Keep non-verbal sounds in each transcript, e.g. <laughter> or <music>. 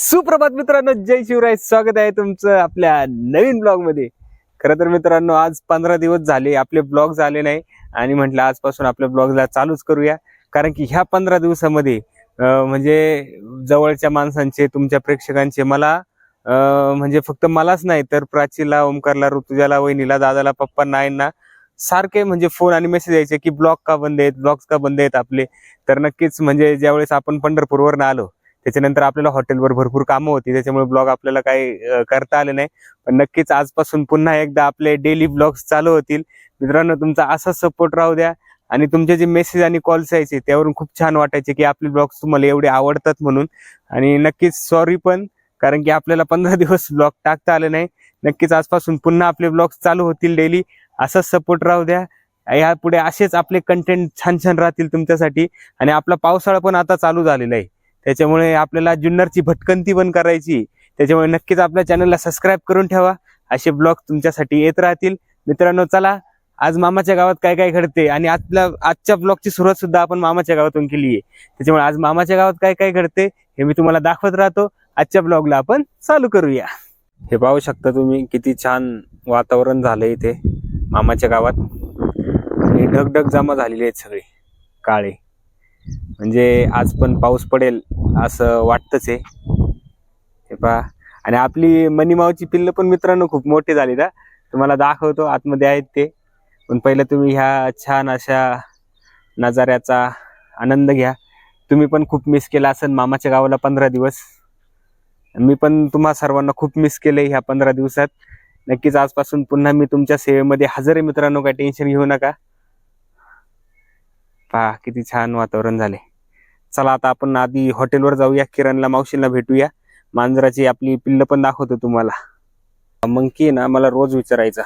सुप्रभात मित्रांनो जय शिवराय. स्वागत आहे तुमचं आपल्या नवीन ब्लॉगमध्ये. खरं तर मित्रांनो आज पंधरा दिवस झाले आपले ब्लॉग झाले नाही. आणि म्हटलं आजपासून आपल्या ब्लॉगला चालूच करूया. कारण की ह्या पंधरा दिवसामध्ये म्हणजे जवळच्या माणसांचे तुमच्या प्रेक्षकांचे मला म्हणजे फक्त मलाच नाही तर प्राचीला ओमकारला ऋतुजाला वहिनीला दादाला पप्पांना आईंना सारखे म्हणजे फोन आणि मेसेज यायचे की ब्लॉग का बंद आहेत? ब्लॉग्स का बंद आहेत आपले? तर नक्कीच म्हणजे ज्यावेळेस आपण पंढरपूरवरनं आलो त्याच्यानंतर आपल्याला हॉटेलवर भरपूर कामं होती. त्याच्यामुळे ब्लॉग आपल्याला काही करता आले नाही. पण नक्कीच आजपासून पुन्हा एकदा आपले डेली ब्लॉग्स चालू होतील. मित्रांनो तुमचा असा सपोर्ट राहू द्या. आणि तुमचे जे मेसेज आणि कॉल्स यायचे त्यावरून खूप छान वाटायचे की आपले ब्लॉग्स तुम्हाला एवढे आवडतात म्हणून. आणि नक्कीच सॉरी पण कारण की आपल्याला पंधरा <laughs> दिवस ब्लॉग टाकता आले नाही. नक्कीच आजपासून पुन्हा आपले ब्लॉग्स चालू होतील डेली असाच सपोर्ट राहू द्या. या पुढे असेच आपले कंटेंट छान छान राहतील तुमच्यासाठी. आणि आपला पावसाळा पण आता चालू झालेला आहे. त्याच्यामुळे आपल्याला जुन्नरची भटकंती पण करायची. त्याच्यामुळे नक्कीच आपल्या चॅनलला सबस्क्राईब करून ठेवा. असे ब्लॉग तुमच्यासाठी येत राहतील. मित्रांनो चला आज मामाच्या गावात काय काय घडते आणि आजला आजच्या ब्लॉगची सुरुवात सुद्धा आपण मामाच्या गावातून केली आहे त्याच्यामुळे आज मामाच्या गावात काय काय घडते हे मी तुम्हाला दाखवत राहतो. आजच्या ब्लॉगला आपण चालू करूया. हे पाहू शकता तुम्ही किती छान वातावरण झालंय इथे मामाच्या गावात. आणि ढगढग जमा झालेली आहेत सगळे काळे. म्हणजे आज पण पाऊस पडेल असं वाटतच आहे. हे पहा. आणि आपली मनीमावची पिल्ल पण मित्रांनो खूप मोठी झाली ना तुम्हाला दाखवतो आतमध्ये आहेत ते. पण पहिलं तुम्ही ह्या छान अशा नजाऱ्याचा आनंद घ्या. तुम्ही पण खूप मिस केला असेल मामाच्या गावाला पंधरा दिवस. मी पण तुम्हा सर्वांना खूप मिस केलंय ह्या पंधरा दिवसात. नक्कीच आजपासून पुन्हा मी तुमच्या सेवेमध्ये हजर आहे मित्रांनो काय टेन्शन घेऊ नका. पहा किती छान वातावरण झाले. चला आता आपण आधी हॉटेलवर जाऊया किरणला मावशीला भेटूया. मांजराची आपली पिल्ल पण दाखवतो तुम्हाला. मंकी आहे ना मला रोज विचारायचा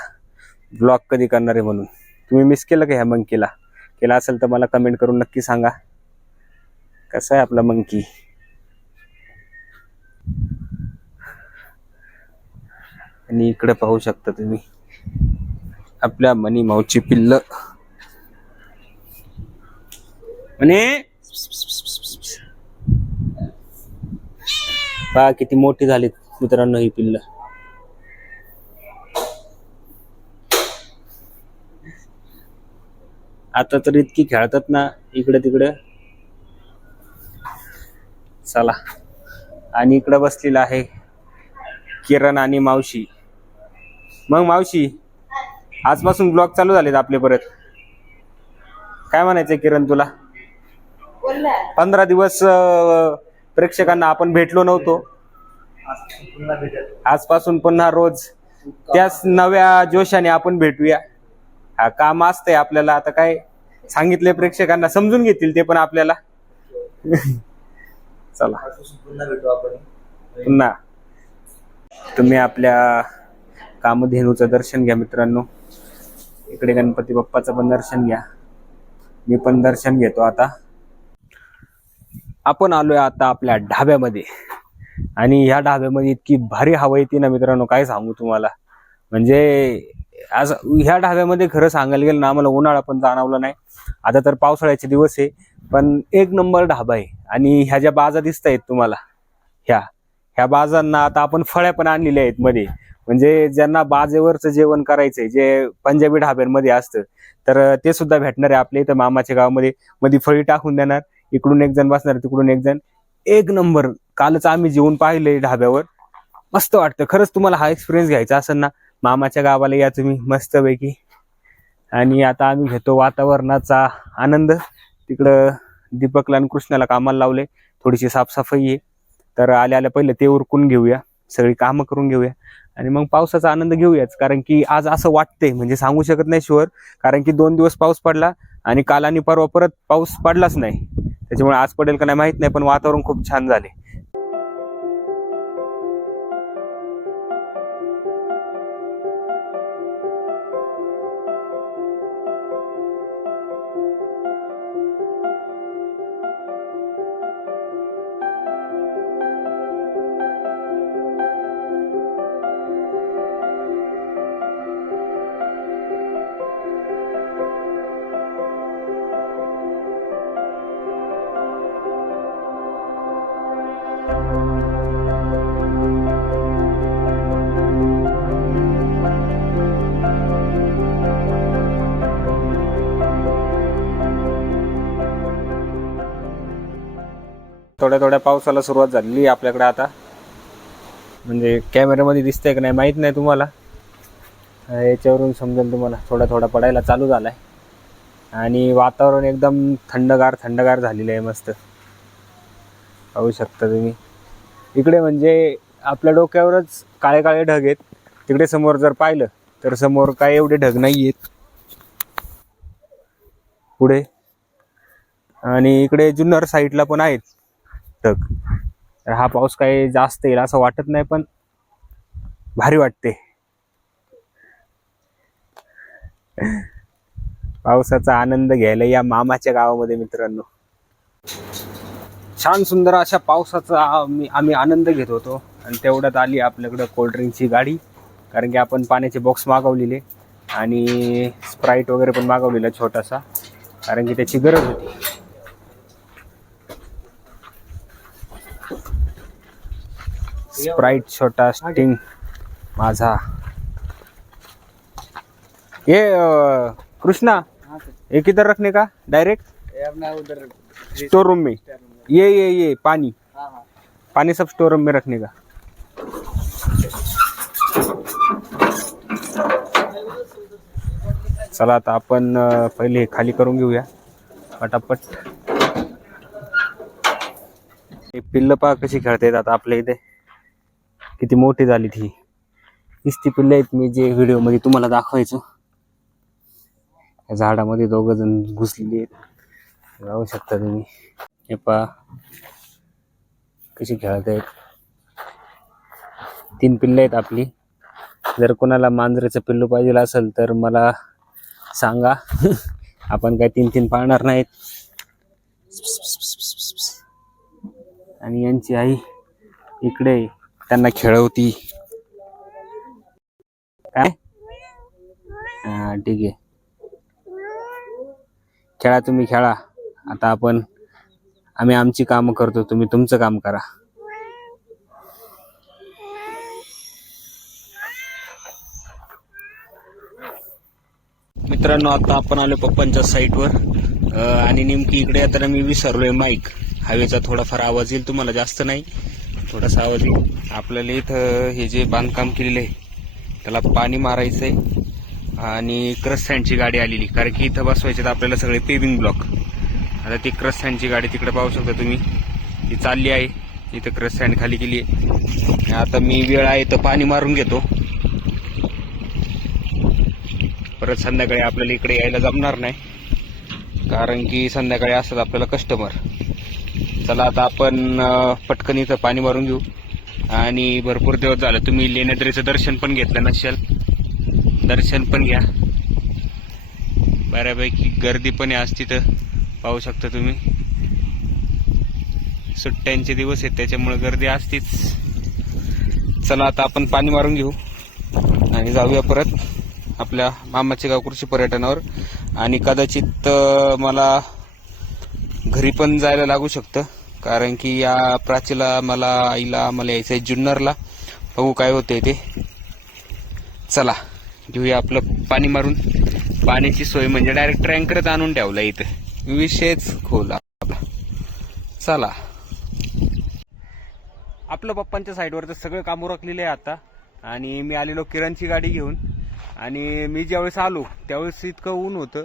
ब्लॉग कधी करणार आहे म्हणून. तुम्ही मिस केलं का ह्या मंकीला? केला असेल तर मला कमेंट करून नक्की सांगा. कसा आहे आपला मंकी? आणि इकडे पाहू शकता तुम्ही आपल्या मनी माऊची पिल्ल. म्हणे पहा किती मोठी झाली मित्रांनो ही पिल्ल. आता तर इतकी खेळतात ना इकडे तिकडे. चला. आणि इकडे बसलेला आहे किरण आणि मावशी. मग मावशी आजपासून ब्लॉग चालू झालेत आपले परत. काय म्हणायचंय किरण तुला? पंधरा दिवस प्रेक्षकांना आपण भेटलो नव्हतो. आजपासून पुन्हा रोज त्याच नव्या जोशाने आपण भेटूया. हा काम असतंय आपल्याला. आता काय सांगितले प्रेक्षकांना समजून घेतील ते पण आपल्याला. <laughs> चला. पुन्हा भेटू आपण पुन्हा. तुम्ही आपल्या कामधेनूचं दर्शन घ्या मित्रांनो. इकडे गणपती बाप्पाचं पण दर्शन घ्या. मी पण दर्शन घेतो आता. आपण आलोय आता आपल्या ढाब्यामध्ये. आणि ह्या ढाब्यामध्ये इतकी भारी हवा येते ना मित्रांनो काय सांगू तुम्हाला. म्हणजे आज ह्या ढाब्यामध्ये खरं सांगायला गेलं ना आम्हाला उन्हाळा पण जाणवला नाही. आता तर पावसाळ्याचे दिवस आहे पण एक नंबर ढाबा आहे. आणि ह्या ज्या बाजा दिसत आहेत तुम्हाला ह्या ह्या बाजांना आता आपण फळ्या पण आणलेल्या आहेत मध्ये. म्हणजे ज्यांना बाजेवरचं जेवण करायचंय जे पंजाबी ढाब्यांमध्ये असतं तर ते सुद्धा भेटणार आहे आपल्या इथं मामाच्या गावामध्ये. मध्ये फळी टाकून देणार. इकडून एक जण बसणार तिकडून एक जण. एक नंबर कालच आम्ही जेवून पाहिले ढाब्यावर. मस्त वाटतं. खरंच तुम्हाला हा एक्सपिरियन्स घ्यायचा असेल ना मामाच्या गावाला या तुम्ही मस्तपैकी. आणि आता आम्ही घेतो वातावरणाचा आनंद. तिकडं दीपकला आणि कृष्णाला कामाला लावले. थोडीशी साफसफाई आहे. तर आल्या आल्या पहिले ते उरकून घेऊया. सगळी कामं करून घेऊया. आणि मग पावसाचा आनंद घेऊयाच. कारण की आज असं वाटतंय. म्हणजे सांगू शकत नाही शुअर कारण की दोन दिवस पाऊस पडला आणि काल आणि परवा परत पाऊस पडलाच नाही. त्याच्यामुळे आज पडेल का नाही माहीत नाही पण वातावरण खूप छान झाले. थोड्या थोड्या पावसाला सुरुवात झालेली आहे आपल्याकडे आता. म्हणजे कॅमेऱ्यामध्ये दिसतंय का नाही माहीत नाही तुम्हाला. याच्यावरून समजेल तुम्हाला. थोडा थोडा पडायला चालू झाला आहे आणि वातावरण एकदम थंडगार थंडगार झालेलं आहे मस्त. पाहू शकता तुम्ही. इकडे म्हणजे आपल्या डोक्यावरच काळे काळे ढग आहेत. तिकडे समोर जर पाहिलं तर समोर काय एवढे ढग नाही आहेत पुढे. आणि इकडे जुन्नर साईडला पण आहेत. ढग तर हा पाऊस काही जास्त येईल असं वाटत नाही पण भारी वाटते. पावसाचा आनंद घ्यायला या मामाच्या गावामध्ये मित्रांनो. छान सुंदर अशा पावसाचा आम्ही आम्ही आनंद घेत होतो. आणि तेवढ्यात आली आपल्याकडं कोल्ड्रिंकची गाडी कारण की आपण पाण्याचे बॉक्स मागवलेले आणि स्प्राईट वगैरे पण मागवलेला छोटासा कारण की त्याची गरज होती. स्प्राईट छोटा स्टिंग माझा. ये कृष्णा ये किधर रखने का? डायरेक्ट स्टोर रूम में. ये ये ये पानी पानी सब स्टोर रूम में रखने का? चला आता आपण पहिले खाली करून घेऊया. पटापट. हे पिल्ल पा कशी खेळतायत आता आपल्या इथे. किती मोठी झाली ती. इस्ती पिल्ले आहेत मी जे व्हिडिओमध्ये तुम्हाला दाखवायचो. या झाडामध्ये दोघं जण घुसलेली आहेत. जाऊ शकता तुम्ही. हे पा कशी खेळत आहेत. तीन पिल्ले आहेत आपली. जर कोणाला मांजरेचं पिल्लू पाहिजे असेल तर मला सांगा. आपण काय तीन तीन पाळणार नाहीत. आणि यांची आई इकडे त्यांना खेळवती. काय? हा ठीक आहे. खेळा तुम्ही खेळा. आता आपण आम्ही आमची कामं करतो तुम्ही तुमचं काम करा. मित्रांनो आता आपण आलो पप्पांच्या साईटवर. आणि नेमकी इकडे आता मी विसरलोय माईक हवेचा थोडाफार आवाज येईल तुम्हाला जास्त नाही. थोडासा आवाज येईल आपल्याला इथं हे जे बांधकाम केलेलं आहे त्याला पाणी मारायचंय आणि क्रस सँडची गाडी आलेली. कारण की इथं बसवायचे तर आपल्याला सगळे पेविंग ब्लॉक आता ती क्रस सँडची गाडी तिकडे पाहू शकता तुम्ही. ती चालली आहे. इथं क्रस सँड खाली केली आहे. आता मी वेळ आहे तर पाणी मारून घेतो. परत संध्याकाळी आपल्याला इकडे यायला जमणार नाही. कारण की संध्याकाळी असतात आपल्याला कस्टमर चला आता आपण पटकन इथं पाणी मारून घेऊ. आणि भरपूर दिवस झालं तुम्ही लेण्याद्रीचं दर्शन पण घेतलं नसेल दर्शन पण घ्या. बऱ्यापैकी गर्दी पण आहे आज तिथं पाहू शकता तुम्ही. सुट्ट्यांचे दिवस आहेत त्याच्यामुळे गर्दी असतीच. चला आता आपण पाणी मारून घेऊ. आणि जाऊया परत आपल्या मामाचे गाव कृषी पर्यटनावर. आणि कदाचित मला घरी पण जायला लागू शकतं. कारण की या प्राचीला मला आईला मला यायचं आहे जुन्नरला. बघू काय होतंय ते. चला घेऊया आपलं पाणी मारून. पाण्याची सोय म्हणजे डायरेक्ट ट्रँकरच आणून ठेवला इथं. विषयच खोला आपला. चला. आपलं पप्पांच्या साईडवर तर सगळं काम उरकलेलं आहे आता. आणि मी आलेलो किरणची गाडी घेऊन. आणि मी ज्यावेळेस आलो त्यावेळेस इतकं ऊन होतं.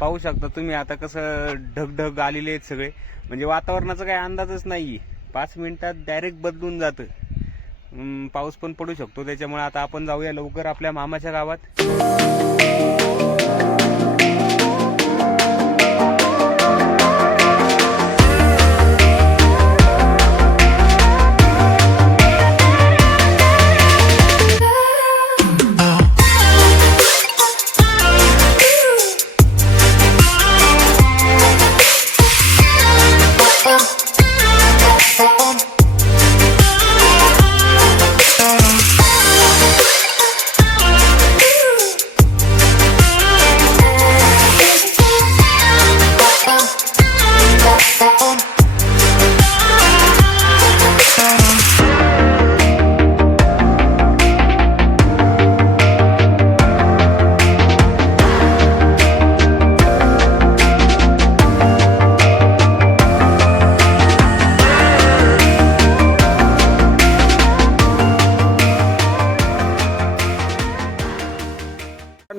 पाहू शकता तुम्ही आता कसं ढगढग आलेले आहेत सगळे. म्हणजे वातावरणाचा काही अंदाजच नाही पाच मिनिटात डायरेक्ट बदलून जातं. पाऊस पण पडू शकतो. त्याच्यामुळे आता आपण जाऊया लवकर आपल्या मामाच्या गावात.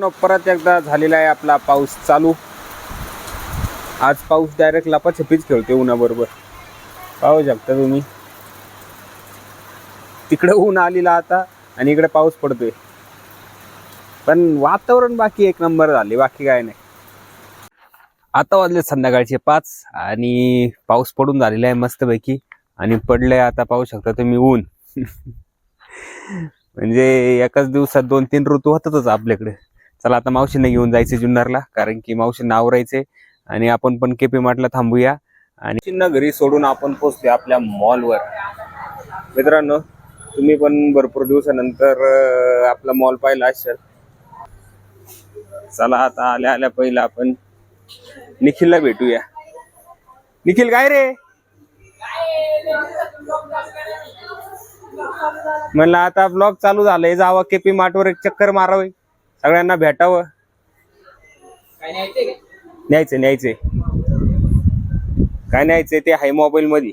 मित्रांनो परत एकदा झालेला आहे आपला पाऊस चालू. आज पाऊस डायरेक्ट लपाछपीच खेळतोय उन्हाबरोबर. पाहू शकता तुम्ही. तिकडे ऊन आलेला आता आणि इकडे पाऊस पडतोय. पण वातावरण बाकी एक नंबर झाले बाकी काय नाही. आता वाजले संध्याकाळचे पाच आणि पाऊस पडून झालेला आहे मस्तपैकी. आणि पडलंय आता पाहू शकता तुम्ही ऊन. <laughs> म्हणजे एकाच दिवसात दोन तीन ऋतू होतातच आपल्याकडे. चला आता मावशींना घेऊन जायचं जुन्नरला कारण की मावशींना आवरायचे आणि आपण पण केपी मार्टला थांबूया. आणि चिन्ह घरी सोडून आपण पोचतोय आपल्या मॉलवर मित्रांनो तुम्ही पण भरपूर दिवसानंतर आपला मॉल पाहिला असेल. चला आता आल्या आल्या पहिला आपण निखिलला भेटूया. निखिल काय रे? म्हणलं आता ब्लॉग चालू झालंय जावा केपी माटवर एक चक्कर मारावी. सगळ्यांना भेटावं. न्यायचं न्यायचंय काय न्यायचंय ते आहे मोबाईल मध्ये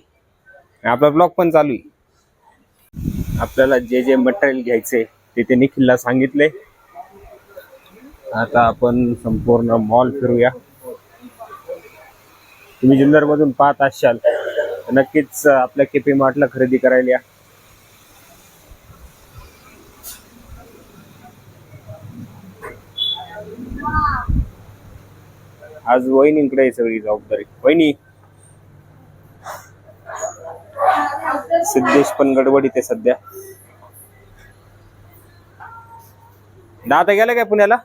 आपला ब्लॉग पण चालू आहे. आपल्याला जे जे मटेरियल घ्यायचंय ते ते निखिलला सांगितले आता आपण संपूर्ण मॉल फिरूया. तुम्ही जुन्नर मधून पाहत असाल नक्कीच आपल्या केपी मार्टला खरेदी करायला या. आज वहिनींकडे आहे सगळी जबाबदारी. वहिनी. सिद्धेश पण गडबडीत आहे सध्या. दादा गेला काय पुण्याला?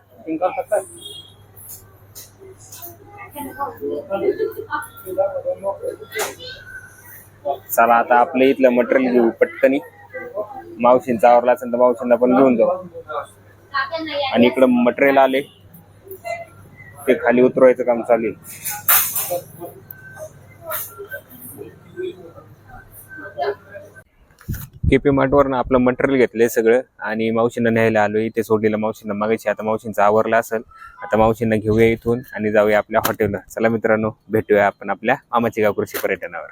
चला आता आपल्या इथलं मटेरियल घेऊ पटकनी. मावशींचा आवरला असेल तर मावशींना पण घेऊन जाऊ. आणि इकडं मटेरियल आले. ते खाली उतरवायचं काम चालेल केपी केपी मार्टवरनं आपलं मटेरियल घेतलंय सगळं आणि मावशींना न्यायला आलोय. इथे सोडलेलं मावशींना मागायची. आता मावशींचा आवरला असेल. आता मावशींना घेऊया इथून आणि जाऊया आपल्या हॉटेलला चला मित्रांनो भेटूया आपण आपल्या मामाची गाव कृषी पर्यटनावर.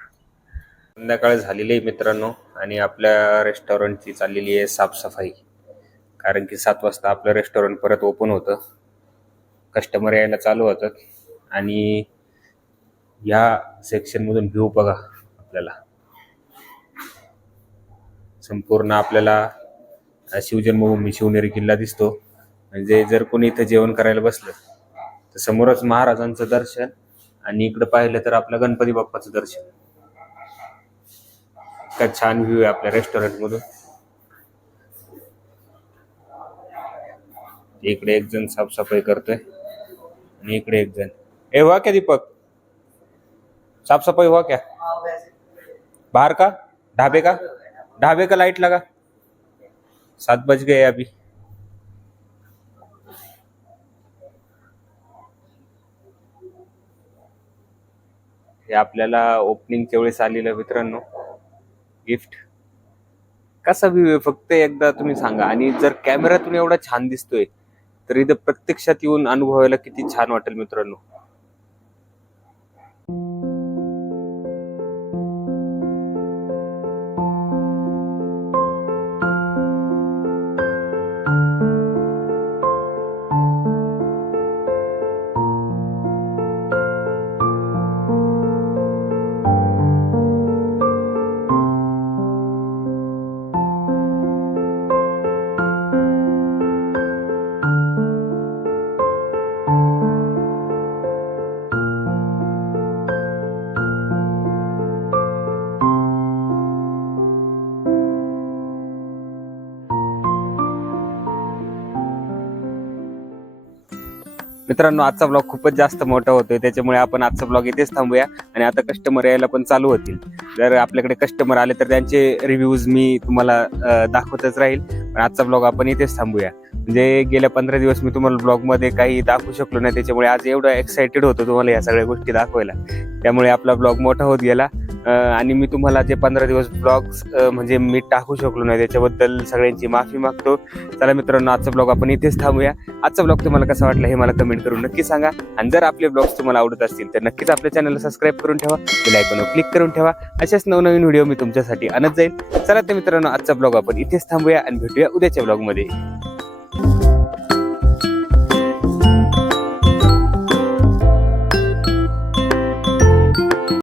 संध्याकाळ झालेली आहे मित्रांनो आणि आपल्या रेस्टॉरंटची चाललेली आहे साफसफाई. कारण की सात वाजता आपलं रेस्टॉरंट परत ओपन होतं. कस्टमर यायला चालू होतात आणि या सेक्शनमधून व्ह्यू बघा आपल्याला. संपूर्ण आपल्याला शिवजन्मभूमी शिवनेरी किल्ला दिसतो. म्हणजे जर कोणी इथं जेवण करायला बसलं तर समोरच महाराजांचं दर्शन आणि इकडं पाहिलं तर आपलं गणपती बाप्पाचं दर्शन. इतका छान व्ह्यू आहे आपल्या रेस्टॉरंट मधून. इकडे एक जण साफसफाई करतोय. आणि इकडे एक जण. ए हुआ क्या दीपक? साफसफाई हुआ क्या? बाहर का? ढाबे का? ढाबे का लाइट लगा? सात बज गए अभी। हे आपल्याला ओपनिंगच्या वेळेस आलेलं मित्रांनो. गिफ्ट कसा व्ह्यू आहे? फक्त एकदा तुम्ही सांगा. आणि जर कॅमेरातून एवढा छान दिसतोय तर इथं प्रत्यक्षात येऊन अनुभवायला किती छान वाटेल मित्रांनो. मित्रांनो आजचा ब्लॉग खूपच जास्त मोठा होतोय. त्याच्यामुळे आपण आजचा ब्लॉग इथेच थांबूया. आणि आता कस्टमर यायला पण चालू होतील. जर आपल्याकडे कस्टमर आले तर त्यांचे रिव्ह्यूज मी तुम्हाला दाखवतच राहील. पण आजचा ब्लॉग आपण इथेच थांबूया. म्हणजे गेल्या पंधरा दिवस मी तुम्हाला ब्लॉगमध्ये काही दाखवू शकलो नाही. त्याच्यामुळे आज एवढं एक्साइटेड होतो तुम्हाला या सगळ्या गोष्टी दाखवायला. त्यामुळे आपला ब्लॉग मोठा होत गेला. आणि मी तुम्हाला जे पंधरा दिवस ब्लॉग्स म्हणजे मी टाकू शकलो नाही त्याच्याबद्दल सगळ्यांची माफी मागतो. चला मित्रांनो आजचा ब्लॉग आपण इथेच थांबूया. आजचा ब्लॉग तुम्हाला कसा वाटला हे मला कमेंट करून नक्की सांगा. आणि जर आपले ब्लॉग्स तुम्हाला आवडत असतील तर नक्कीच आपल्या चॅनलला सबस्क्राईब करून ठेवा. बेल आयकॉनवर क्लिक करून ठेवा. अशाच नवनवीन व्हिडिओ मी तुमच्यासाठी आणत जाईल चला तर मित्रांनो आजचा ब्लॉग आपण इथेच थांबूया आणि भेटूया उद्याच्या ब्लॉगमध्ये